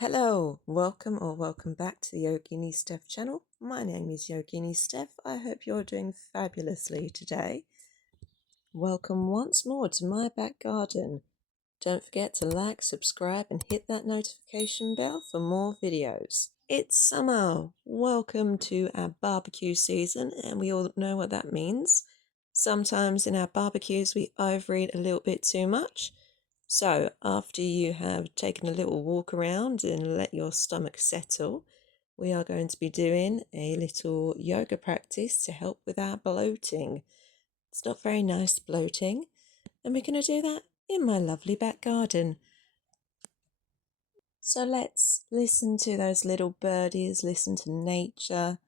Hello, welcome back to the Yogini Steph channel. My name is Yogini Steph. I hope you're doing fabulously today. Welcome once more to my back garden. Don't forget to like, subscribe and hit that notification bell for more videos. It's summer. Welcome to our barbecue season, and we all know what that means. Sometimes in our barbecues we overeat a little bit too much. So after you have taken a little walk around and let your stomach settle, we are going to be doing a little yoga practice to help with our bloating. It's not very nice bloating, and we're going to do that in my lovely back garden. So let's listen to those little birdies, listen to nature.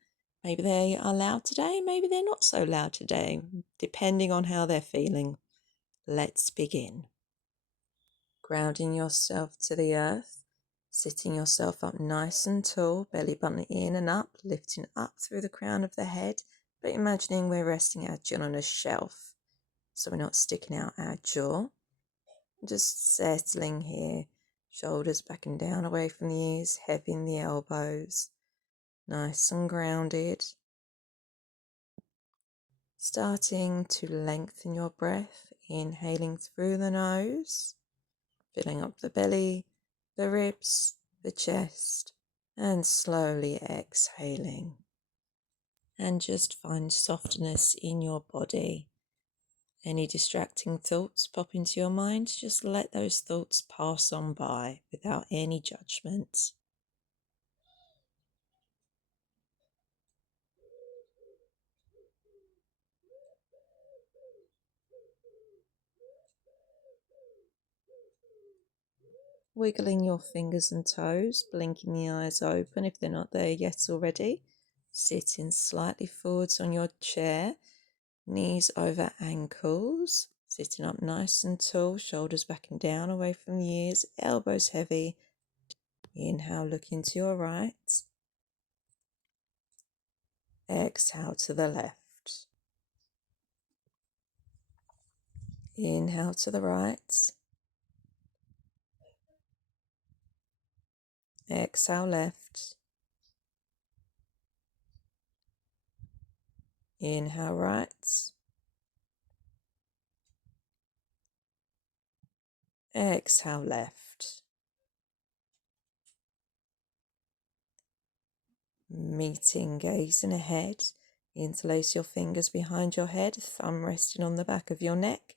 Maybe they are loud today, maybe they're not so loud today, depending on how they're feeling. Let's begin. Grounding yourself to the earth, sitting yourself up nice and tall, belly button in and up, lifting up through the crown of the head, but imagining we're resting our chin on a shelf, so we're not sticking out our jaw. Just settling here, shoulders back and down away from the ears, heavy in the elbows, nice and grounded. Starting to lengthen your breath, inhaling through the nose, filling up the belly, the ribs, the chest, and slowly exhaling. And just find softness in your body. Any distracting thoughts pop into your mind, just let those thoughts pass on by without any judgment. Wiggling your fingers and toes, blinking the eyes open if they're not there yet already. Sitting slightly forwards on your chair, knees over ankles. Sitting up nice and tall, shoulders back and down away from the ears, elbows heavy. Inhale, look into your right. Exhale to the left. Inhale to the right. Exhale left. Inhale right. Exhale left. Meeting, gazing ahead. Interlace your fingers behind your head, thumb resting on the back of your neck.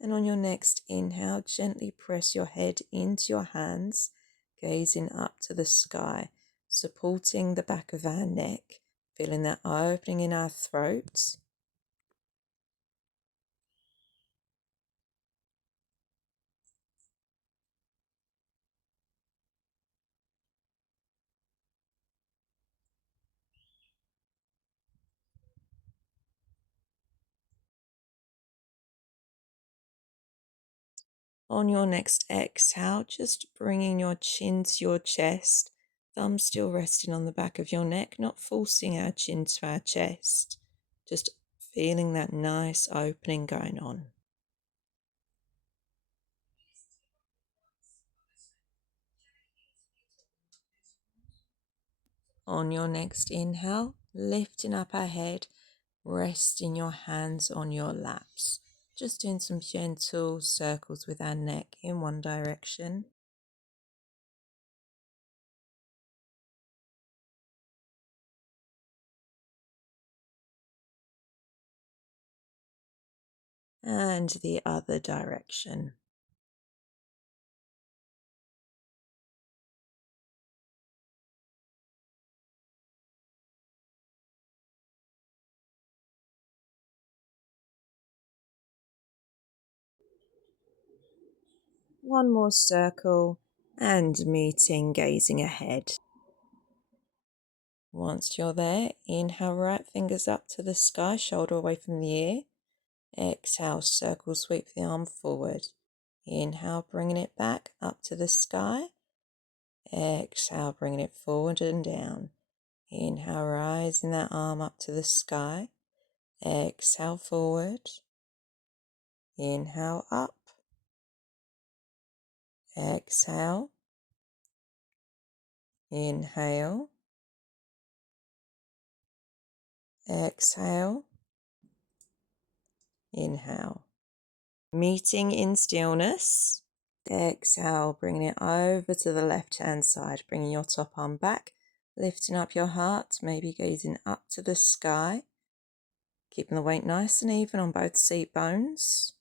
And on your next inhale, gently press your head into your hands, gazing up to the sky, supporting the back of our neck, feeling that opening in our throats. On your next exhale, just bringing your chin to your chest, thumb still resting on the back of your neck, not forcing our chin to our chest, just feeling that nice opening going on. On your next inhale, lifting up our head, resting your hands on your laps. Just doing some gentle circles with our neck in one direction. And the other direction. One more circle and meeting, gazing ahead. Once you're there, inhale, right fingers up to the sky, shoulder away from the ear. Exhale, circle, sweep the arm forward. Inhale, bringing it back up to the sky. Exhale, bringing it forward and down. Inhale, rising that arm up to the sky. Exhale, forward. Inhale, up. Exhale. Inhale, exhale, inhale. Meeting in stillness. Exhale, bringing it over to the left-hand side, bringing your top arm back, lifting up your heart, maybe gazing up to the sky, keeping the weight nice and even on both seat bones.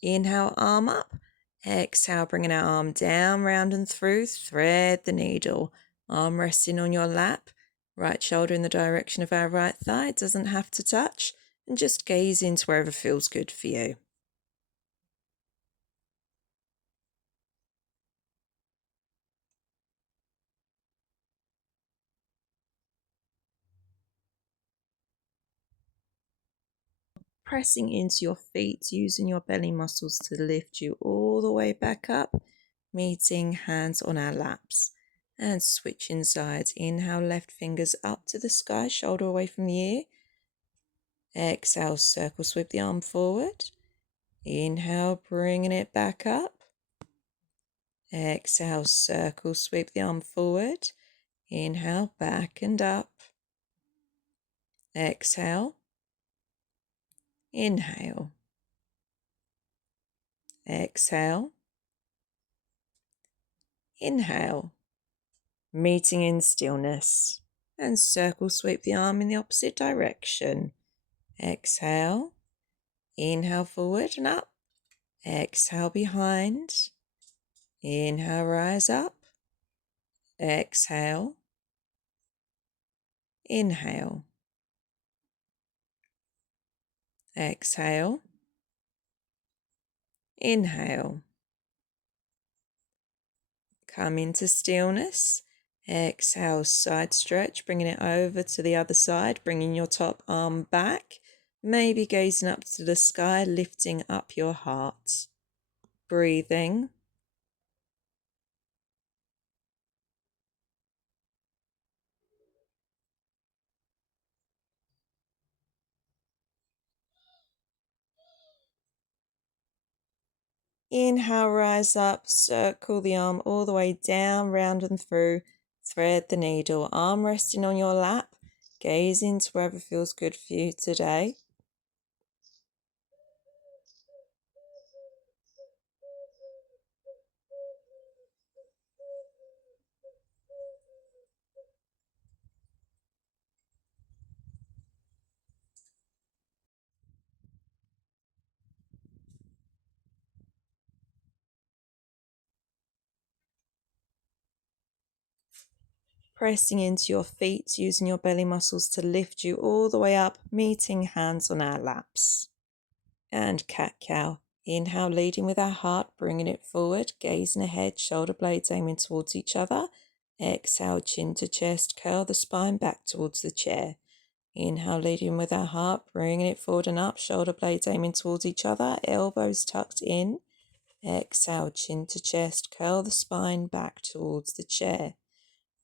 Inhale, arm up. Exhale, bringing our arm down, round and through. Thread the needle. Arm resting on your lap. Right shoulder in the direction of our right thigh. It doesn't have to touch. And just gaze into wherever feels good for you. Pressing into your feet, using your belly muscles to lift you all the way back up. Meeting hands on our laps. And switching sides. Inhale, left fingers up to the sky, shoulder away from the ear. Exhale, circle sweep the arm forward. Inhale, bringing it back up. Exhale, circle sweep the arm forward. Inhale, back and up. Exhale. Inhale. Exhale. Inhale. Meeting in stillness. And circle sweep the arm in the opposite direction. Exhale. Inhale forward and up. Exhale behind. Inhale, rise up. Exhale. Inhale. Exhale. Inhale. Come into stillness. Exhale, side stretch, bringing it over to the other side, bringing your top arm back, maybe gazing up to the sky, lifting up your heart. Breathing. Inhale, rise up, circle the arm all the way down, round and through. Thread the needle, arm resting on your lap, gaze into wherever feels good for you today. Pressing into your feet, using your belly muscles to lift you all the way up, meeting hands on our laps. And cat-cow. Inhale, leading with our heart, bringing it forward, gazing ahead, shoulder blades aiming towards each other. Exhale, chin to chest, curl the spine back towards the chair. Inhale, leading with our heart, bringing it forward and up, shoulder blades aiming towards each other, elbows tucked in. Exhale, chin to chest, curl the spine back towards the chair.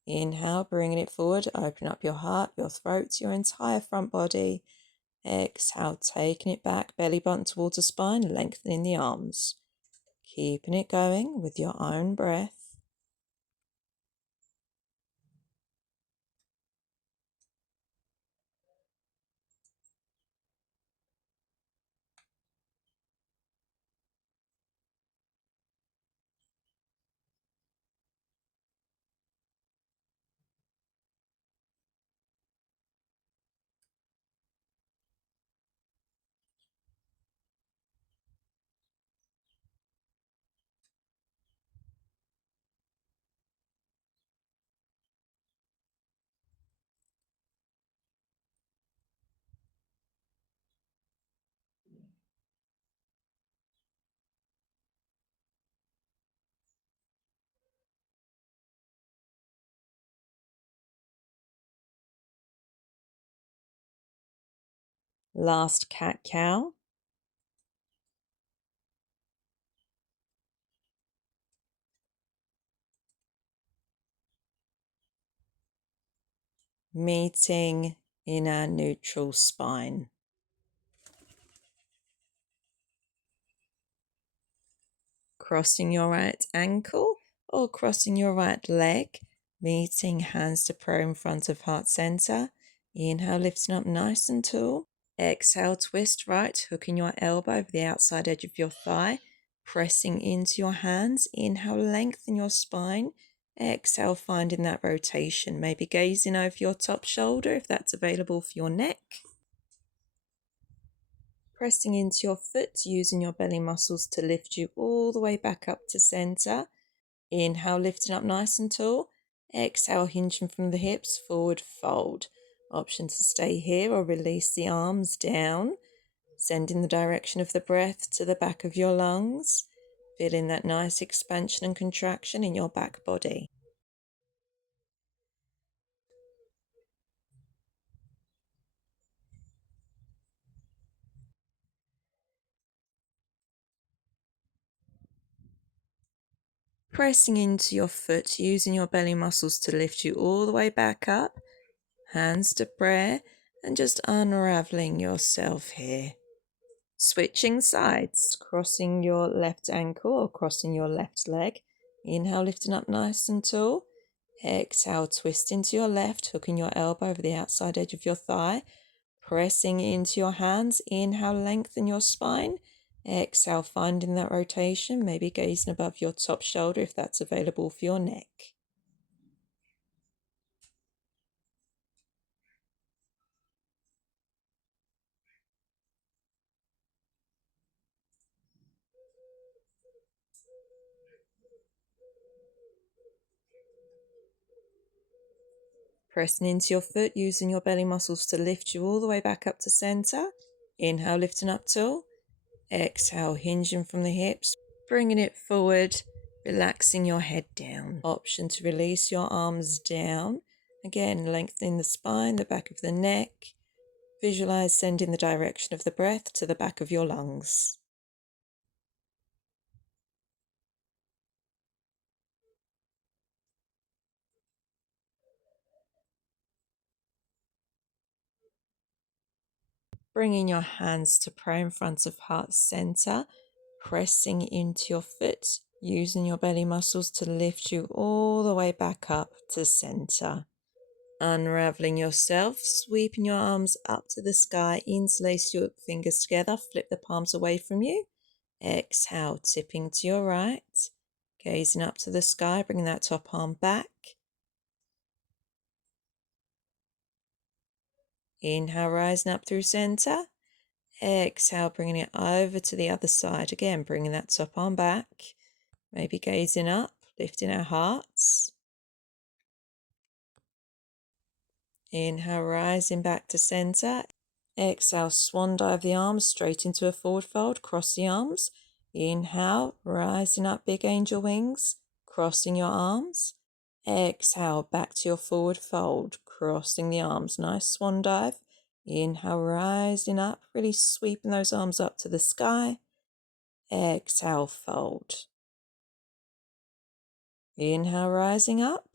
Inhale, bringing it forward, open up your heart, your throat, your entire front body. Exhale, taking it back, belly button towards the spine, lengthening the arms. Keeping it going with your own breath. Last cat-cow. Meeting in our neutral spine. crossing your right ankle or crossing your right leg, meeting hands to prayer in front of heart center. Inhale, lifting up nice and tall. Exhale, twist right, hooking your elbow over the outside edge of your thigh, pressing into your hands. Inhale, lengthen your spine. Exhale, finding that rotation, maybe gazing over your top shoulder if that's available for your neck. Pressing into your foot, using your belly muscles to lift you all the way back up to center. Inhale, lifting up nice and tall. Exhale, hinging from the hips, forward fold. Option to stay here or release the arms down, sending the direction of the breath to the back of your lungs, feeling that nice expansion and contraction in your back body. Pressing into your foot, using your belly muscles to lift you all the way back up, hands to prayer, and just unraveling yourself here. Switching sides, crossing your left ankle or crossing your left leg. Inhale, lifting up nice and tall. Exhale, twist into your left, hooking your elbow over the outside edge of your thigh, pressing into your hands. Inhale, lengthen your spine. Exhale, finding that rotation, maybe gazing above your top shoulder if that's available for your neck. Pressing into your foot, using your belly muscles to lift you all the way back up to center. Inhale, lifting up tall. Exhale, hinging from the hips, bringing it forward, relaxing your head down. Option to release your arms down. Again, lengthening the spine, the back of the neck. Visualize sending the direction of the breath to the back of your lungs. Bringing your hands to prayer in front of heart center, pressing into your foot, using your belly muscles to lift you all the way back up to center. Unraveling yourself, sweeping your arms up to the sky, interlace your fingers together, flip the palms away from you. Exhale, tipping to your right, gazing up to the sky, bringing that top arm back. Inhale, rising up through center. Exhale, bringing it over to the other side. Again, bringing that top arm back. Maybe gazing up, lifting our hearts. Inhale, rising back to center. Exhale, swan dive the arms straight into a forward fold. Cross the arms. Inhale, rising up, big angel wings. Crossing your arms. Exhale, back to your forward fold. Crossing the arms. Nice swan dive. Inhale, rising up, really sweeping those arms up to the sky. Exhale, fold. Inhale, rising up.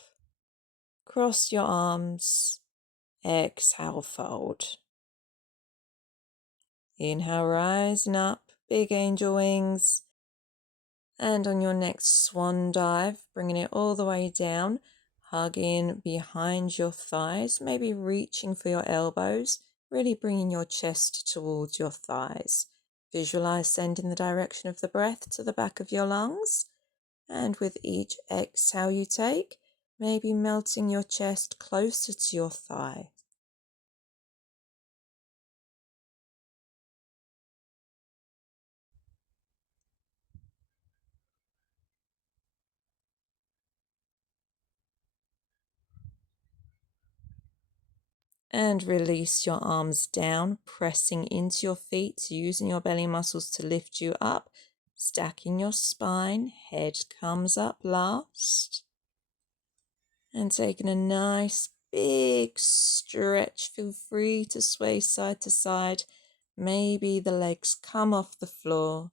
Cross your arms. Exhale, fold. Inhale, rising up, big angel wings. And on your next swan dive, bringing it all the way down, hugging behind your thighs, maybe reaching for your elbows, really bringing your chest towards your thighs. Visualize sending the direction of the breath to the back of your lungs. And with each exhale you take, maybe melting your chest closer to your thigh. And release your arms down, pressing into your feet, using your belly muscles to lift you up, stacking your spine, head comes up last. And taking a nice big stretch, feel free to sway side to side. Maybe the legs come off the floor.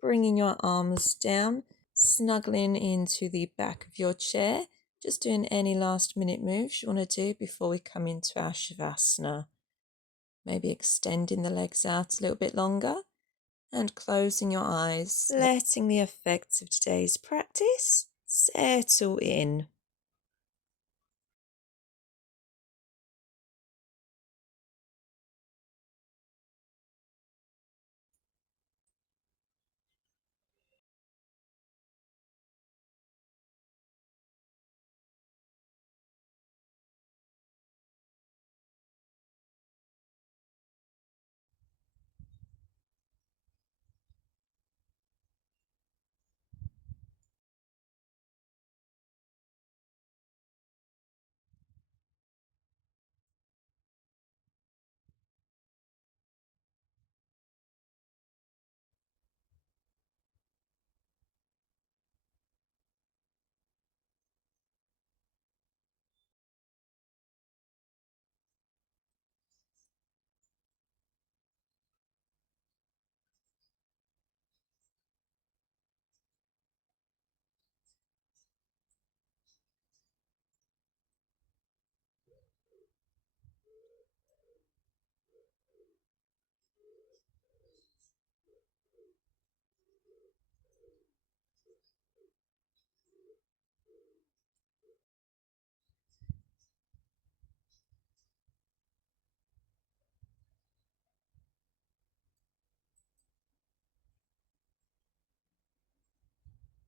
Bringing your arms down, snuggling into the back of your chair. Just doing any last minute moves you want to do before we come into our Shavasana. Maybe extending the legs out a little bit longer and closing your eyes, letting the effects of today's practice settle in.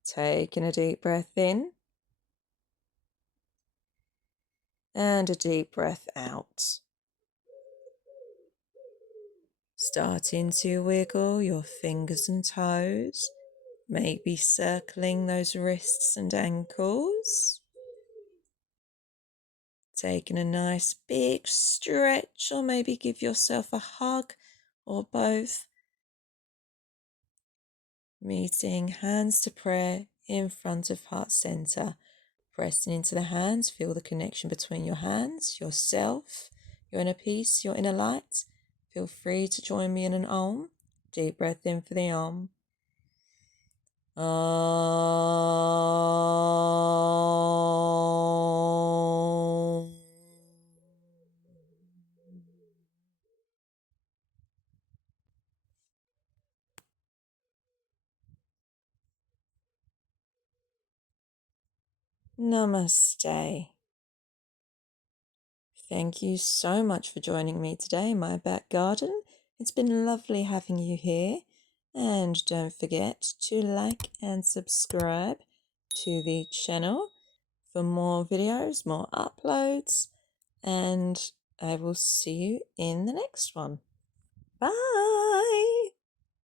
Taking a deep breath in and a deep breath out. Starting to wiggle your fingers and toes, maybe circling those wrists and ankles. Taking a nice big stretch, or maybe give yourself a hug or both. Meeting hands to prayer in front of heart center. Pressing into the hands, feel the connection between your hands, yourself, your inner peace, your inner light. Feel free to join me in an Om. Deep breath in for the Om. Om. Namaste. Thank you so much for joining me today in my back garden. It's been lovely having you here. And don't forget to like and subscribe to the channel for more videos, more uploads. And I will see you in the next one. Bye!